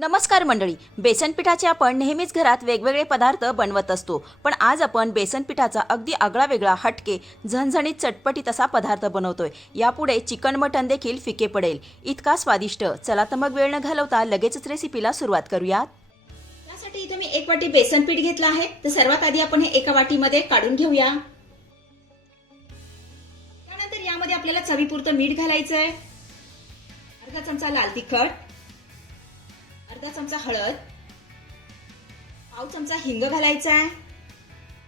नमस्कार मंडळी. बेसन पिठाचे आपण नेहमीच घरात वेगवेगळे पदार्थ बनवत असतो. पण आज आपण बेसन पिठाचा अगदी आगळा वेगळा हटके झणझणीत चटपटीत असा पदार्थ बनवतोय. यापुढे चिकन मटन देखील फिके पडेल. इतका स्वादिष्ट. चला तर मग वेळ न घालवता लगेचच रेसिपीला सुरुवात करूयात. त्यासाठी इथे मी एक वाटी बेसन पीठ घेतलं आहे. तर सर्वात आधी आपण हे एका वाटीमध्ये काढून घेऊया. त्यानंतर यामध्ये आपल्याला चवीपुरतं मीठ घालायचं आहे अर्धा चमचा लाल तिखट. अर्धा चमचा हळद पाव चमचा हिंग घालायचा आहे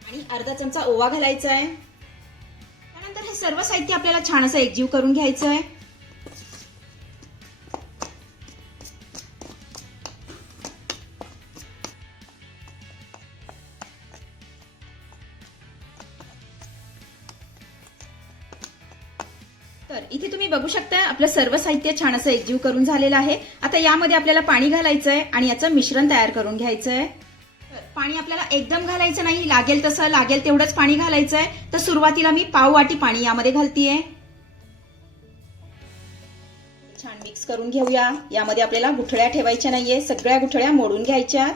आणि अर्धा चमचा ओवा घालायचा आहे त्यानंतर हे सर्व साहित्य आपल्याला छान असं एकजीव करून घ्यायचं आहे शकता आपलं सर्व साहित्य छान असं एकजीव करून झालेलं आहे. आता यामध्ये आपल्याला पाणी घालायचं आहे आणि याचं मिश्रण तयार करून घ्यायचं आहे पाणी आपल्याला एकदम घालायचं नाही. लागेल तसं लागेल तेवढंच पाणी घालायचं आहे तर सुरुवातीला मी पाव वाटी पाणी यामध्ये घालतीये. छान मिक्स करून घेऊया. यामध्ये आपल्याला गुठळ्या ठेवायच्या नाहीये. सगळ्या गुठळ्या मोडून घ्यायच्या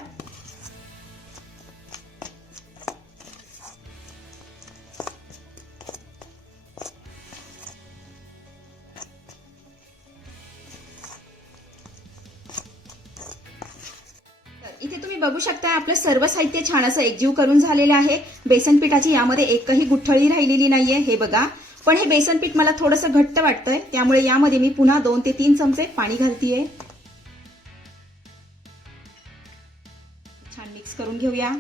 आपलं सर्व साहित्य छान असं एकजीव करून झालेलं आहे. बेसन पिठाची यामध्ये एकही गुठळी राहिलेली नाहीये हे बघा. पण हे बेसन पीठ मला थोडंसं घट्ट वाटतंय. त्यामुळे यामध्ये मी पुन्हा दोन ते तीन चमचे पाणी घालतीये. छान मिक्स करून घेऊया.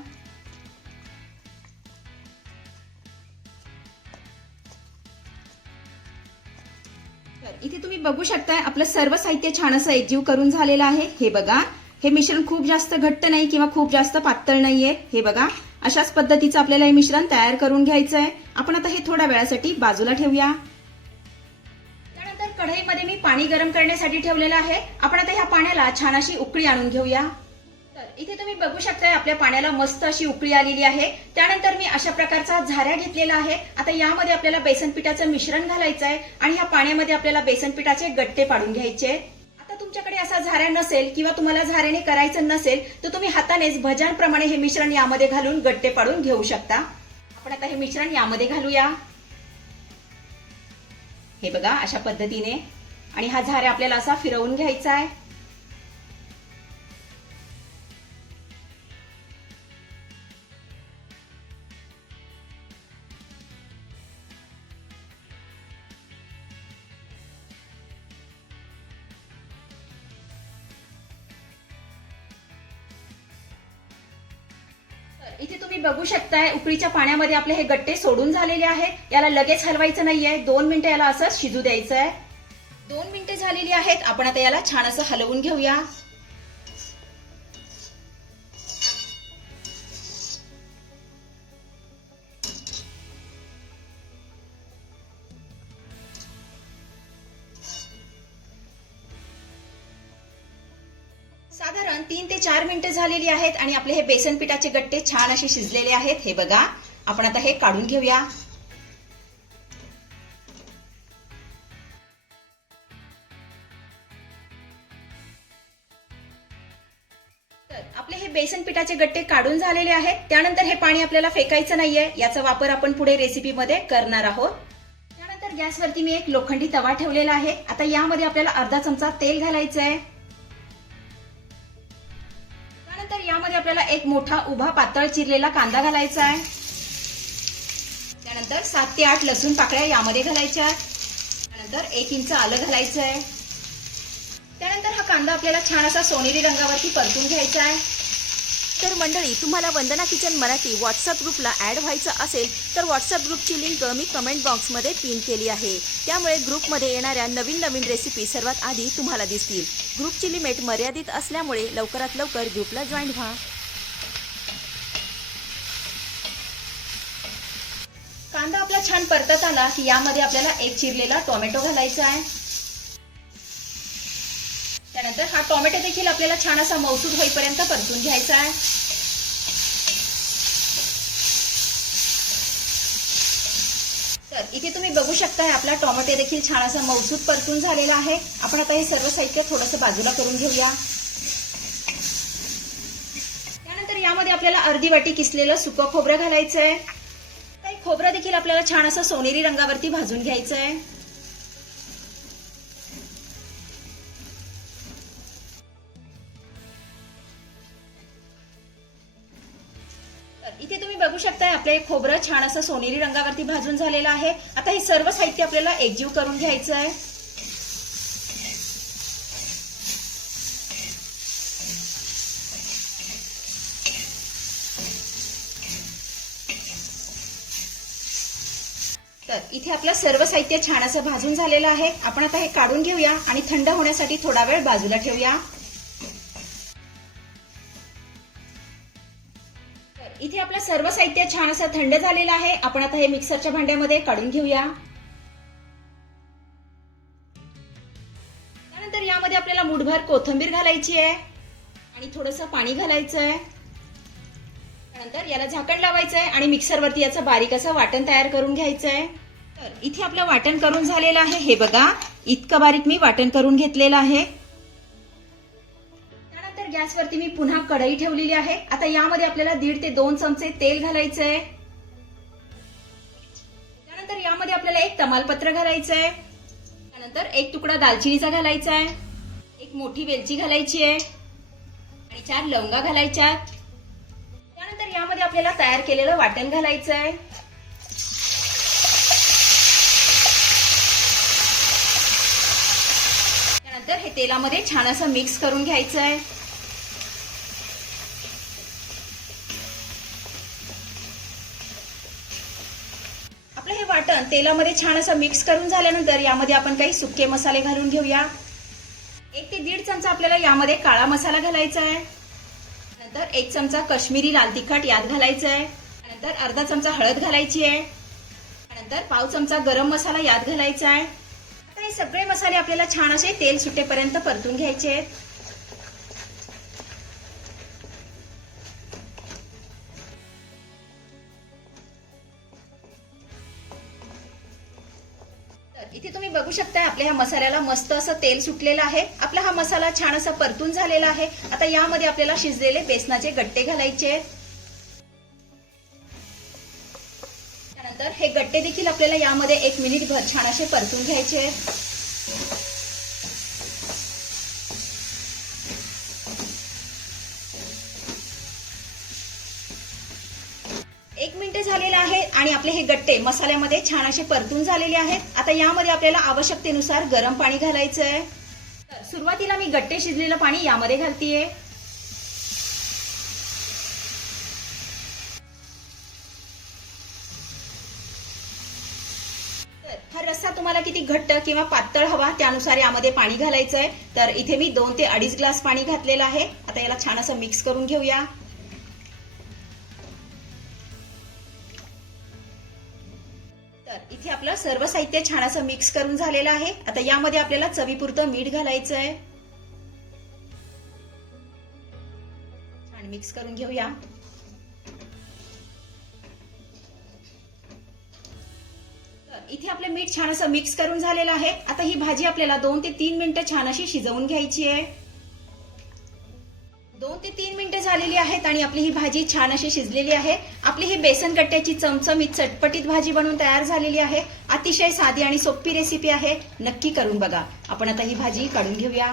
तर इथे तुम्ही बघू शकताय आपलं सर्व साहित्य छान असं एकजीव करून झालेलं आहे. हे बघा. हे मिश्रण खूप जास्त घट्ट नाही किंवा खूप जास्त पातळ नाहीये. हे बघा अशाच पद्धतीचं आपल्याला हे मिश्रण तयार करून घ्यायचं आहे आपण आता हे थोड्या वेळासाठी बाजूला ठेवूया. त्यानंतर कढईमध्ये मी पाणी गरम करण्यासाठी ठेवलेलं आहे. आपण आता ह्या पाण्याला छान अशी उकळी आणून घेऊया. तर इथे तुम्ही बघू शकताय आपल्या पाण्याला मस्त अशी उकळी आलेली आहे. त्यानंतर मी अशा प्रकारचा झाऱ्या घेतलेला आहे. आता यामध्ये आपल्याला बेसन पिठाचं मिश्रण घालायचं आहे आणि ह्या पाण्यामध्ये आपल्याला बेसन पिठाचे गट्टे पाडून घ्यायचे. आहेत. तुमच्याकडे असा झाऱ्या नसेल किंवा तुम्हाला झाऱ्याने करायचं नसेल तर तुम्ही हातानेच भजांप्रमाणे हे मिश्रण यामध्ये घालून गट्टे पाडून घेऊ शकता. आपण आता हे मिश्रण यामध्ये घालूया. हे बघा अशा पद्धतीने. आणि हा झाऱ्या आपल्याला असा फिरवून घ्यायचा आहे. इथे तुम्ही बघू शकताय उकळीच्या पाण्यामध्ये आपले हे गट्टे सोडून झालेले आहेत. याला लगेच हलवायचं नाहीये. दोन मिनिटं याला असं शिजू द्यायचं आहे दोन मिनिटं झालेली आहेत. आपण आता याला छान असं हलवून घेऊया. तीन ते चार मिनिटं झालेली आहेत आणि आपले हे बेसन पिठाचे गट्टे छान असे शिजलेले आहेत. हे बघा आपण आता हे काढून घेऊया. तर आपले हे बेसन पिठाचे गट्टे काढून झालेले आहेत. त्यानंतर हे पाणी आपल्याला फेकायचं नाहीये. याचा वापर आपण पुढे रेसिपीमध्ये करणार आहोत. त्यानंतर गॅसवरती मी एक लोखंडी तवा ठेवलेला आहे. आता यामध्ये आपल्याला अर्धा चमचा तेल घालायचं आहे एक मोठा उभा पातळ चिरलेला कांदा घालायचा आहे. त्यानंतर सात ते आठ लसूण पाकळ्या यामध्ये घालायच्या त्यानंतर एक इंच आलं घालायचं आहे. त्यानंतर हा कांदा आपल्याला छान असा सोनेरी रंगावरती परतून घ्यायचा आहे. तर मंडळी तुम्हाला वंदना किचन मराठी व्हॉट्सअप ग्रुपला ॲड व्हायचं असेल तर व्हॉट्सअप ग्रुपची लिंक मी कमेंट बॉक्समध्ये पिन केली आहे. त्यामुळे ग्रुपमध्ये येणाऱ्या नवीन नवीन रेसिपी सर्वात आधी तुम्हाला दिसतील. ग्रुपची लिमिट मर्यादित असल्यामुळे लवकरात लवकर ग्रुपला जॉईन व्हा कांदा आपला छान परतत आला की यामध्ये आपल्याला एक चिरलेला टोमॅटो घालायचा आहे. त्यानंतर हा टोमॅटो देखील आपल्याला छान असा मौसूद होईपर्यंत परतून घ्यायचा आहे. तर इथे तुम्ही बघू शकताय आपला टोमॅटो देखील छान असा मौसूद परतून झालेला आहे. आपण आता हे सर्व साहित्य थोडंसं बाजूला करून घेऊया. त्यानंतर यामध्ये आपल्याला अर्धी वाटी किसलेलं सुकं खोबरं घालायचं आहे खोबरं देखील आपल्याला छान असं सोनेरी रंगावरती भाजून घ्यायचं आहे इथे तुम्ही बघू शकताय आपलं हे खोबरं छान असं सोनेरी रंगावरती भाजून झालेलं आहे. आता हे सर्व साहित्य आपल्याला एकजीव करून घ्यायचं आहे तर इथे आपलं सर्व साहित्य छान असं भाजून झालेलं आहे. आपण आता हे काढून घेऊया आणि थंड होण्यासाठी थोडा वेळ बाजूला ठेवूया. तर इथे आपलं सर्व साहित्य छान असं थंड झालेलं आहे. आपण आता हे मिक्सरच्या भांड्यामध्ये काढून घेऊया. त्यानंतर यामध्ये आपल्याला मुठभर कोथिंबीर घालायची आहे आणि थोडंसं पाणी घालायचं आहे त्यानंतर याला झाकण लावायचं आहे आणि मिक्सरवरती याचं बारीक असं वाटण तयार करून घ्यायचं आहे तर इथे आपलं वाटण करून झालेलं आहे. हे बघा इतकं बारीक मी वाटण करून घेतलेलं आहे. त्यानंतर गॅसवरती मी पुन्हा कढई ठेवलेली आहे. आता यामध्ये आपल्याला दीड ते दोन चमचे तेल घालायचं आहे त्यानंतर यामध्ये आपल्याला एक तमालपत्र घालायचं आहे त्यानंतर एक तुकडा दालचिनीचा घालायचा आहे एक मोठी वेलची घालायची आहे. आणि चार लवंगा घालायच्या त्यानंतर यामध्ये आपल्याला तयार केलेलं वाटण घालायचं आहे त्यानंतर हे तेलामध्ये छान असं मिक्स करून घ्यायचं आहे आपलं हे वाटण तेलामध्ये छान असं मिक्स करून झाल्यानंतर यामध्ये आपण काही सुके मसाले घालून घेऊया. एक ते दीड चमचा आपल्याला यामध्ये काळा मसाला घालायचा आहे नंतर एक चमचा कश्मीरी लाल तिखट यात घालायचं आहे नंतर अर्धा चमचा हळद घालायची आहे नंतर पाव चमचा गरम मसाला यात घालायचा आहे सगळे मसाले आपल्याला छान असे तेल सुटेपर्यंत परतून घ्यायचे आहेत. तर इथे तुम्ही बघू शकता आपल्या ह्या मसाल्याला मस्त असं तेल सुटलेलं आहे. आपला हा मसाला छान असा परतून झालेला आहे. आता यामध्ये आपल्याला शिजलेले बेसनाचे गट्टे घालायचे आहेत. त्यानंतर हे गट्टे देखील आपल्याला यामध्ये एक मिनिट भर छान असे परतून घ्यायचे आहेत. एक मिनिट झालेलं आहे आणि आपले हे गट्टे मसाल्यामध्ये छान असे परतून झालेले आहेत. आता यामध्ये आपल्याला आवश्यकतेनुसार गरम पाणी घालायचं आहे तर सुरुवातीला मी गट्टे शिजलेलं पाणी यामध्ये घालतीये तर हा रस्सा तुम्हाला किती घट्ट किंवा पातळ हवा त्यानुसार यामध्ये पाणी घालायचं आहे तर इथे मी दोन ते अडीच ग्लास पाणी घातलेलं आहे. आता याला छान असं मिक्स करून घेऊया. तर इथे आपलं सर्व साहित्य छान असं मिक्स करून झालेलं आहे. आता यामध्ये आपल्याला चवीपुरतं मीठ घालायचं आहे छान मिक्स करून घेऊया. इथे आपलं मीठ छान असं मिक्स करून झालेलं आहे. आता ही भाजी आपल्याला दोन ते तीन मिनिटं छान अशी शिजवून घ्यायची आहे. दोन ते तीन मिनिटं झालेली आहेत आणि आपली ही भाजी छान अशी शिजलेली आहे. आपली ही बेसन कट्ट्याची चमचमीत चटपटीत भाजी बनवून तयार झालेली आहे. अतिशय साधी आणि सोपी रेसिपी आहे. नक्की करून बघा. आपण आता ही भाजी काढून घेऊया.